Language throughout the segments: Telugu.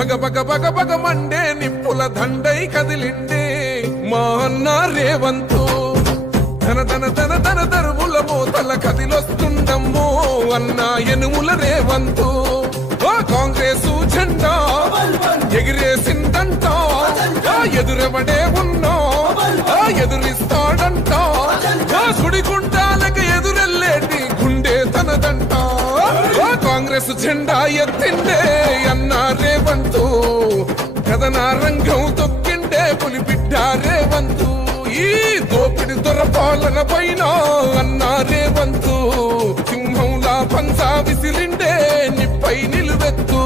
బగ బగ బగ బగ మండే నిప్పుల దండై కదిలిండే మా అన్న రేవంతు ధన ధన ధన ధన దరువుల మోతల కదిలొస్తుండమ్మో అన్న ఎనుముల రేవంతు కాంగ్రెస్ జెండా ఎగిరేసిందంట ఎదురెవడే ఉన్నా ఎదురిస్తాడంట సుడిగుండాలకు ఎదురెల్లేటి గుండె తనదంట కాంగ్రెస్ జెండా ఎత్తిండే అన్న రేవంతు కథన రంగం తొక్కిండే పులిబిడ్డ రేవంతు ఈ దోపిడి దొర పాలన పైన అన్న రేవంతు సింహంలా పంజా విసిరిండే నిప్పై నిలువెత్తు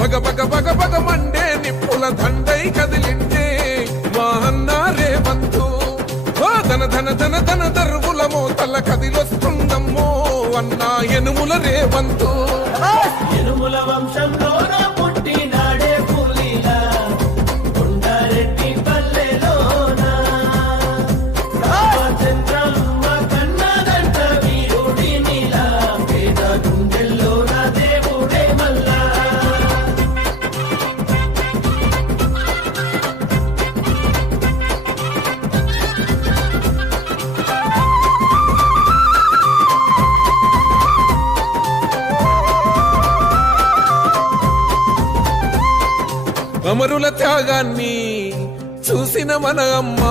బగ బగ బగ బగ మండే నిప్పుల దండై కదిలిండే మా అన్న రేవంతు ధన ధన ధన ధన దరువుల మోతల కదిలొస్తుందమ్మో అన్న ఎనుముల రేవంతు ఎనుముల వంశంలో పుట్టినాడే పులిలా కొండారెడ్డి పల్లెలోన చంద్రమ్మ కన్నదంట వీరుడి నీలా పేద గుండెల్లోన దేవుడే మల్లా అమరుల త్యాగాన్ని చూసిన మన అమ్మ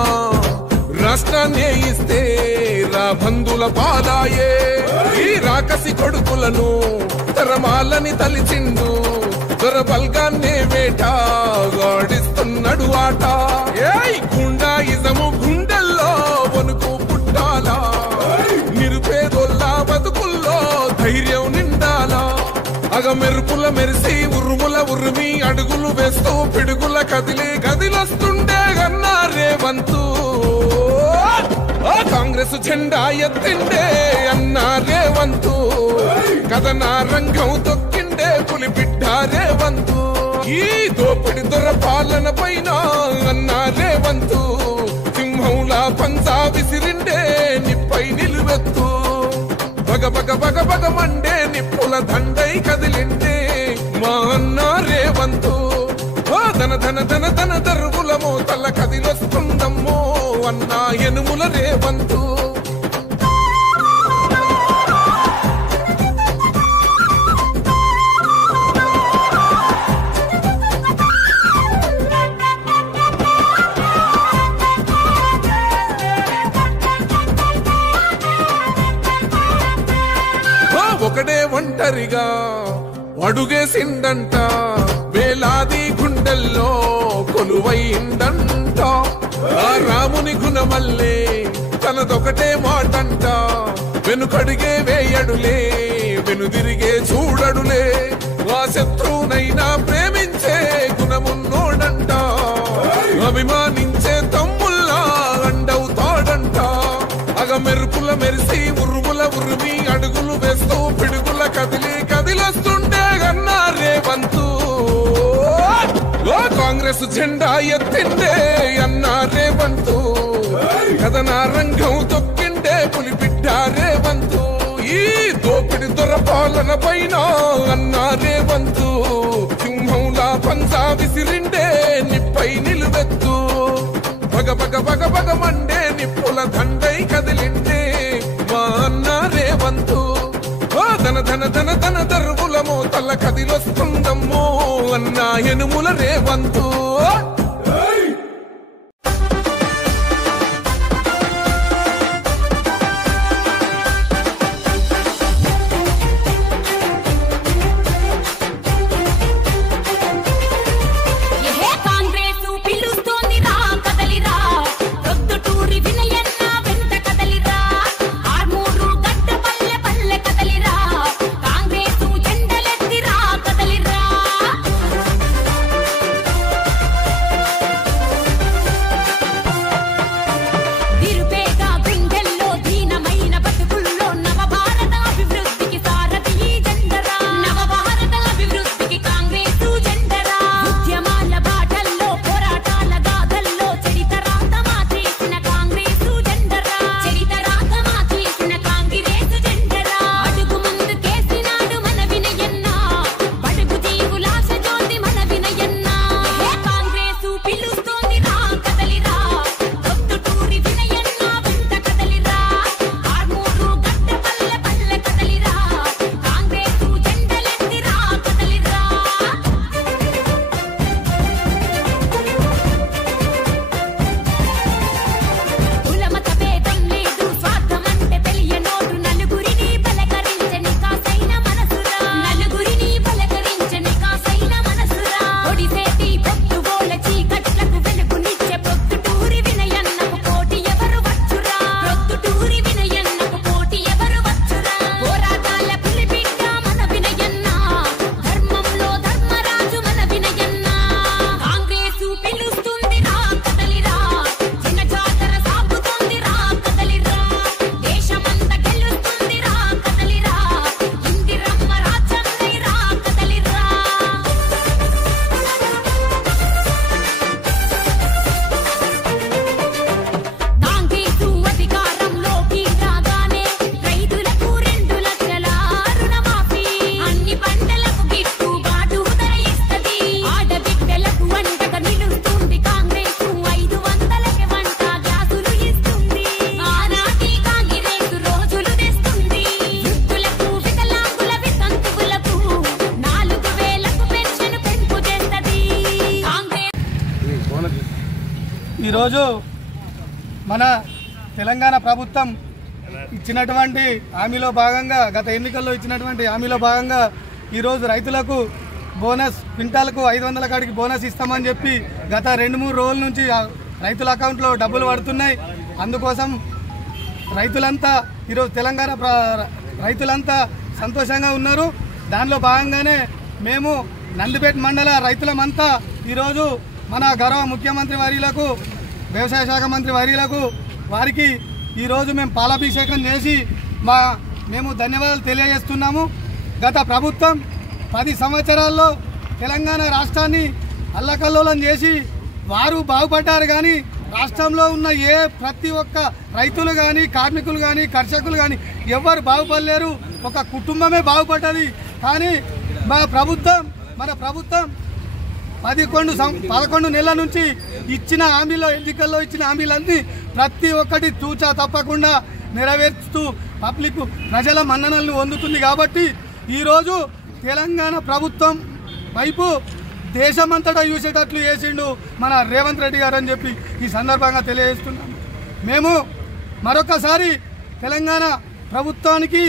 రాష్ట్రాన్ని ఇస్తే రా బంధుల పాలాయే ఈ రాకసి కొడుకులను తరమాలని తలిచిండు దొరబల్గాన్నే వేట గాడిస్తున్నాడు ఆట గుండాయిజము గుండెల్లో వణుకు పుట్టాలా నిరుపేదోల్లా బతుకుల్లో ధైర్యం నిండాలా అగ మెరుపుల మెరిసి ఉరుముల ఉరిమి అడుగులు వేస్తూ పిడుగుల కదిలి గదిలొస్తుండే అన్నా రేవంతు కాంగ్రెస్ జెండా ఎత్తిండే అన్నా రేవంతు కథన రంగం తొక్కిండే పులిబిడ్డ రేవంతు ఈ దోపిడి దొర పాలన పైన అన్నా రేవంతు సింహంలా పంజా విసిరిండే నిప్పై నిలువెత్తు బగ బగ బగ బగ మండే నిప్పుల దండై కదిలిండే మా అన్న రేవంతు ధన ధన ధన ధన దరువుల మోతల కదిలొస్తుందమ్మో అన్న ఎనుముల రేవంతు ఒకడే ఒంటరిగా అడుగేసిండంట వేలాది గుండెల్లో కొలువైందంట ఆ రాముని గుణమల్లే తనదొకటే మాటంట వెనుకడిగే వేయడులే వెనుదిరిగే చూడడులే ఆ శత్రువునైనా ప్రేమించే గుణమున్నోడంట అభిమానించే తమ్ముల్లా అండవుతాడంట అగ మెరుపుల మెరిసి ఉరుముల ఉరిమి అడుగులు వేస్తూ పిడుగుల కదిలి కదిలొస్తుండే అన్నా రేవంతు కాంగ్రెస్ జెండా ఎత్తిండే అన్నా రేవంతు కథన రంగం తొక్కిండే పులిబిడ్డ రేవంతు ఈ దోపిడి దొర పాలన పైన అన్నా రేవంతు సింహంలా పంజా విసిరిండే నిప్పై నిలువెత్తు బగ బగ బగ బగ మండే నిప్పుల దండై కదిలిండే మా అన్న రేవంతు ధన ధన ధన ధన దరువుల మోతల కదిలొస్తుందమ్మో అన్న ఎనుముల రేవంతు ఈరోజు మన తెలంగాణ ప్రభుత్వం ఇచ్చినటువంటి హామీలో భాగంగా గత ఎన్నికల్లో ఇచ్చినటువంటి హామీలో భాగంగా ఈరోజు రైతులకు బోనస్ క్వింటాల్కు 500 కాడికి బోనస్ ఇస్తామని చెప్పి గత 2-3 రోజుల నుంచి రైతుల అకౌంట్లో డబ్బులు పడుతున్నాయి. అందుకోసం రైతులంతా ఈరోజు తెలంగాణ రైతులంతా సంతోషంగా ఉన్నారు. దానిలో భాగంగానే మేము నందిపేట మండల రైతులమంతా ఈరోజు మన గౌరవ ముఖ్యమంత్రి వర్యులకు వ్యవసాయ శాఖ మంత్రి వర్యులకు వారికి ఈరోజు మేము పాలాభిషేకం చేసి మేము ధన్యవాదాలు తెలియజేస్తున్నాము. గత ప్రభుత్వం 10 సంవత్సరాల్లో తెలంగాణ రాష్ట్రాన్ని అల్లకల్లోలం చేసి వారు బాగుపడ్డారు. కానీ రాష్ట్రంలో ఉన్న ప్రతి ఒక్క రైతులు కానీ కార్మికులు కానీ కర్షకులు కానీ ఎవరు బాగుపడలేరు. ఒక కుటుంబమే బాగుపడ్డది. కానీ మన ప్రభుత్వం 11 నెలల నుంచి ఇచ్చిన హామీలో ఎన్నికల్లో ఇచ్చిన హామీలన్నీ ప్రతి ఒక్కటి తూచా తప్పకుండా నెరవేర్చుతూ పబ్లిక్ ప్రజల మన్ననలను పొందుతుంది. కాబట్టి ఈరోజు తెలంగాణ ప్రభుత్వం వైపు దేశమంతటా చూసేటట్లు చేసిండు మన రేవంత్ రెడ్డి గారు అని చెప్పి ఈ సందర్భంగా తెలియజేస్తున్నాం. మేము మరొకసారి తెలంగాణ ప్రభుత్వానికి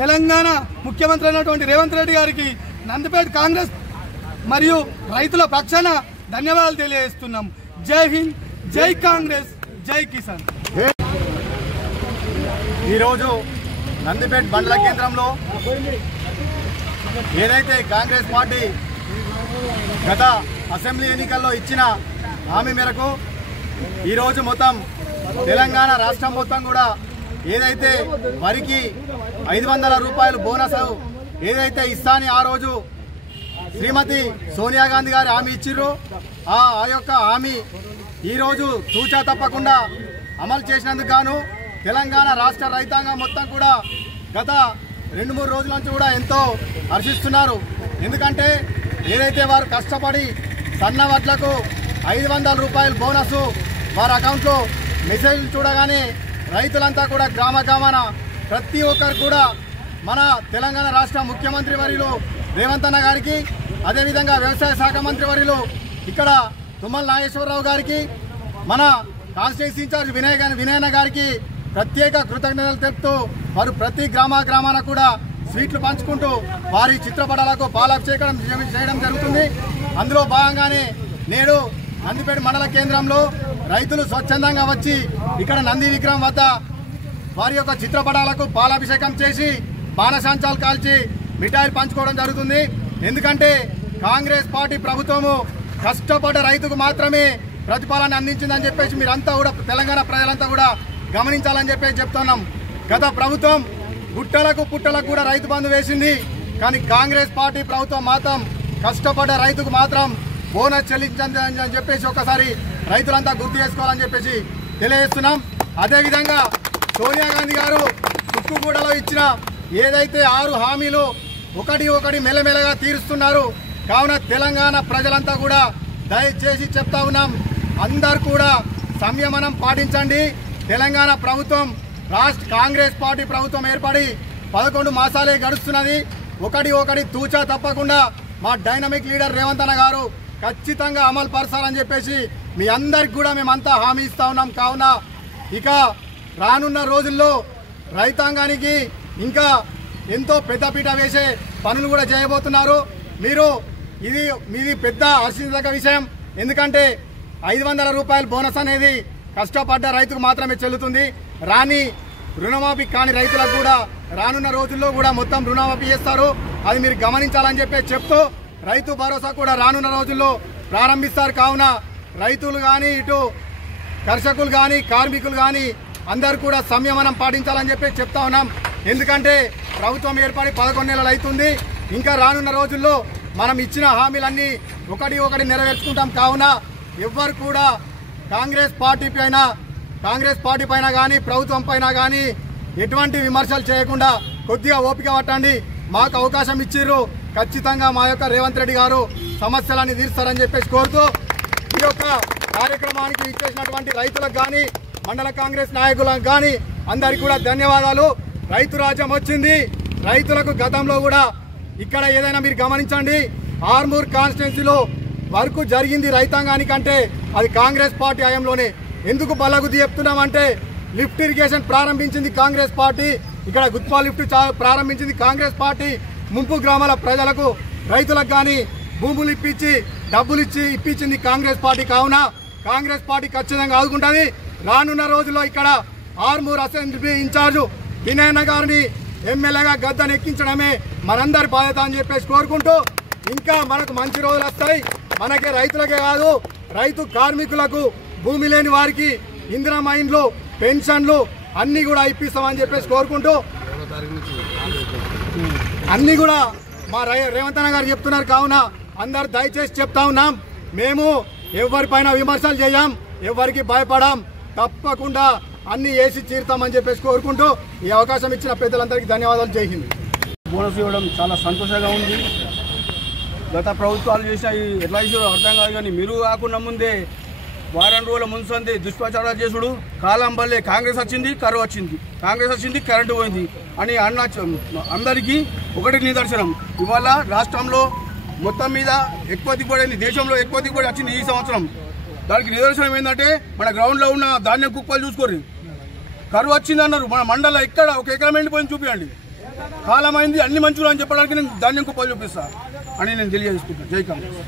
తెలంగాణ ముఖ్యమంత్రి అయినటువంటి రేవంత్ రెడ్డి గారికి నందిపేట కాంగ్రెస్ మరియు రైతుల పక్షాన ధన్యవాదాలు తెలియజేస్తున్నాం. జై హింద్, జై కాంగ్రెస్, జై కిసాన్. ఈరోజు నందిపేట మండల కేంద్రంలో ఏదైతే కాంగ్రెస్ పార్టీ గత అసెంబ్లీ ఎన్నికల్లో ఇచ్చిన హామీ మేరకు ఈరోజు మొత్తం తెలంగాణ రాష్ట్రం మొత్తం కూడా ఏదైతే వరికి 500 రూపాయలు బోనస్ ఏదైతే ఇస్తాని ఆ రోజు శ్రీమతి సోనియా గాంధీ గారు హామీ ఇచ్చిర్రు, ఆ యొక్క హామీ ఈరోజు తూచా తప్పకుండా అమలు చేసినందుకు గాను తెలంగాణ రాష్ట్ర రైతాంగం మొత్తం కూడా గత 2-3 రోజుల నుంచి కూడా ఎంతో హర్షిస్తున్నారు. ఎందుకంటే ఏదైతే వారు కష్టపడి సన్న వడ్లకు 500 రూపాయల బోనస్ వారి అకౌంట్లో మెసేజ్ చూడగానే రైతులంతా కూడా గ్రామాన ప్రతి ఒక్కరు కూడా మన తెలంగాణ రాష్ట్ర ముఖ్యమంత్రి వర్యులు రేవంత్ అన్న గారికి, అదేవిధంగా వ్యవసాయ శాఖ మంత్రి వర్యులు ఇక్కడ తుమ్మల నాగేశ్వరరావు గారికి, మన కాన్స్టిట్యూన్సీ ఇన్ఛార్జ్ వినయన్న గారికి ప్రత్యేక కృతజ్ఞతలు తెలుపుతూ వారు ప్రతి గ్రామాన కూడా స్వీట్లు పంచుకుంటూ వారి చిత్రపటాలకు పాలాభిషేకం చేయడం జరుగుతుంది. అందులో భాగంగానే నేడు నందిపేట మండల కేంద్రంలో రైతులు స్వచ్ఛందంగా వచ్చి ఇక్కడ నంది విగ్రహం వద్ద వారి యొక్క చిత్రపటాలకు పాలాభిషేకం చేసి బాణసంచాలు కాల్చి మిఠాయిలు పంచుకోవడం జరుగుతుంది. ఎందుకంటే కాంగ్రెస్ పార్టీ ప్రభుత్వము కష్టపడ్డ రైతుకు మాత్రమే ప్రతిఫలాన్ని అందించిందని చెప్పేసి మీరంతా కూడా తెలంగాణ ప్రజలంతా కూడా గమనించాలని చెప్పేసి చెప్తున్నాం. గత ప్రభుత్వం గుట్టలకు పుట్టలకు కూడా రైతు బంధు వేసింది. కానీ కాంగ్రెస్ పార్టీ ప్రభుత్వం మాత్రం కష్టపడ్డ రైతుకు మాత్రం బోనస్ చెల్లించని చెప్పేసి ఒకసారి రైతులంతా గుర్తు చేసుకోవాలని చెప్పేసి తెలియజేస్తున్నాం. అదేవిధంగా సోనియా గాంధీ గారు తుక్కుగూడలో ఇచ్చిన ఏదైతే 6 హామీలు ఒకటి మెల్లమెల్లగా తీరుస్తున్నారు. కావున తెలంగాణ ప్రజలంతా కూడా దయచేసి చెప్తా ఉన్నాం, అందరు కూడా సంయమనం పాటించండి. తెలంగాణ ప్రభుత్వం కాంగ్రెస్ పార్టీ ప్రభుత్వం ఏర్పడి 11 మాసాలే గడుస్తున్నది. ఒకటి తూచా తప్పకుండా మా డైనమిక్ లీడర్ రేవంత్ అన్న గారు ఖచ్చితంగా అమలు పరచాలని చెప్పేసి మీ అందరికి కూడా మేమంతా హామీ ఇస్తా ఉన్నాం. కావున ఇక రానున్న రోజుల్లో రైతాంగానికి ఇంకా ఎంతో పెద్దపీట వేసే పనులు కూడా చేయబోతున్నారు. మీది పెద్ద హర్షించదగ్గ విషయం. ఎందుకంటే 500 రూపాయల బోనస్ అనేది కష్టపడ్డ రైతుకు మాత్రమే చెల్లుతుంది. రుణమాఫీ కాని రైతులకు కూడా రానున్న రోజుల్లో కూడా మొత్తం రుణమాఫీ చేస్తారు. అది మీరు గమనించాలని చెప్తూ రైతు భరోసా కూడా రానున్న రోజుల్లో ప్రారంభిస్తారు. కావున రైతులు కానీ ఇటు కర్షకులు కానీ కార్మికులు కానీ అందరూ కూడా సంయమనం పాటించాలని చెప్తా ఉన్నాం. ఎందుకంటే ప్రభుత్వం ఏర్పడి 11 నెలలు అవుతుంది. ఇంకా రానున్న రోజుల్లో మనం ఇచ్చిన హామీలన్నీ ఒకటి నెరవేర్చుకుంటాం. కావున ఎవ్వరు కూడా కాంగ్రెస్ పార్టీ పైన కానీ ప్రభుత్వం పైన కానీ ఎటువంటి విమర్శలు చేయకుండా కొద్దిగా ఓపిక పట్టండి. మాకు అవకాశం ఇచ్చిర్రు, ఖచ్చితంగా మా యొక్క రేవంత్ రెడ్డి గారు సమస్యలన్నీ తీరుస్తారని చెప్పేసి కోరుతూ ఈ యొక్క కార్యక్రమానికి ఇచ్చేసినటువంటి రైతులకు కానీ మండల కాంగ్రెస్ నాయకులకు కానీ అందరికీ కూడా ధన్యవాదాలు. రైతు రాజ్యం వచ్చింది. రైతులకు గతంలో కూడా ఇక్కడ ఏదైనా మీరు గమనించండి, ఆర్మూర్ కాన్స్టిట్యున్సీలో వర్క్ జరిగింది రైతాంగానికంటే అది కాంగ్రెస్ పార్టీ హయాంలోనే. ఎందుకు బలగుద్ది చెప్తున్నామంటే లిఫ్ట్ ఇరిగేషన్ ప్రారంభించింది కాంగ్రెస్ పార్టీ, ఇక్కడ గుత్పా లిఫ్ట్ ప్రారంభించింది కాంగ్రెస్ పార్టీ. ముంపు గ్రామాల ప్రజలకు రైతులకు కానీ భూములు ఇప్పించి డబ్బులు ఇప్పించింది కాంగ్రెస్ పార్టీ. కావున కాంగ్రెస్ పార్టీ ఖచ్చితంగా ఆదుకుంటుంది. రానున్న రోజుల్లో ఇక్కడ ఆర్మూర్ అసెంబ్లీ ఇన్ఛార్జు వినయన్న గారిని ఎమ్మెల్యేగా గద్దెనెక్కించడమే మనందరి బాధ్యత అని చెప్పేసి కోరుకుంటూ, ఇంకా మనకు మంచి రోజులు వస్తాయి. మనకే రైతులకే కాదు, రైతు కార్మికులకు, భూమి లేని వారికి ఇందిరమ్మ ఇండ్లు, పెన్షన్లు అన్నీ కూడా ఇప్పిస్తామని చెప్పేసి కోరుకుంటూ, అన్నీ కూడా మా రేవంత్ అన్న గారు చెప్తున్నారు. కావున అందరు దయచేసి చెప్తా ఉన్నాం, మేము ఎవరిపైన విమర్శలు చేయం, ఎవరికి భయపడాం, తప్పకుండా అన్ని వేసి తీరుతామని చెప్పేసి కోరుకుంటూ ఈ అవకాశం ఇచ్చిన పెద్దలందరికీ ధన్యవాదాలు. జై హింద్. బోనస్ ఇవ్వడం చాలా సంతోషంగా ఉంది. గత ప్రభుత్వాలు చేసిన ఈ ఎట్లా ఇచ్చారో అర్థం కాదు, కానీ మీరు కాకుండా ముందే వారం రోజుల ముందు దుష్ప్రచారాలు చేసుడు, కాలం వల్లే కాంగ్రెస్ వచ్చింది, కరువు వచ్చింది, కాంగ్రెస్ వచ్చింది, కరెంటు పోయింది అని అందరికీ ఒకటి నిదర్శనం. ఇవాళ రాష్ట్రంలో మొత్తం మీద ఎక్కువ దిగుబడి అయింది, దేశంలో ఎక్కువ దిగుబడి వచ్చింది ఈ సంవత్సరం. దానికి నిదర్శనం ఏంటంటే మన గ్రౌండ్లో ఉన్న ధాన్యం కుప్పలు చూసుకోరు. కరువు వచ్చింది అన్నారు, మన మండలం ఇక్కడ ఒక ఎకరం ఎండిపోయింది చూపించండి, కాలం అయింది, అన్ని మంచులు అని చెప్పడానికి నేను ధాన్యం కుప్పలు చూపిస్తా అని నేను తెలియజేసుకుంటాను. జై కాంగ్రెస్.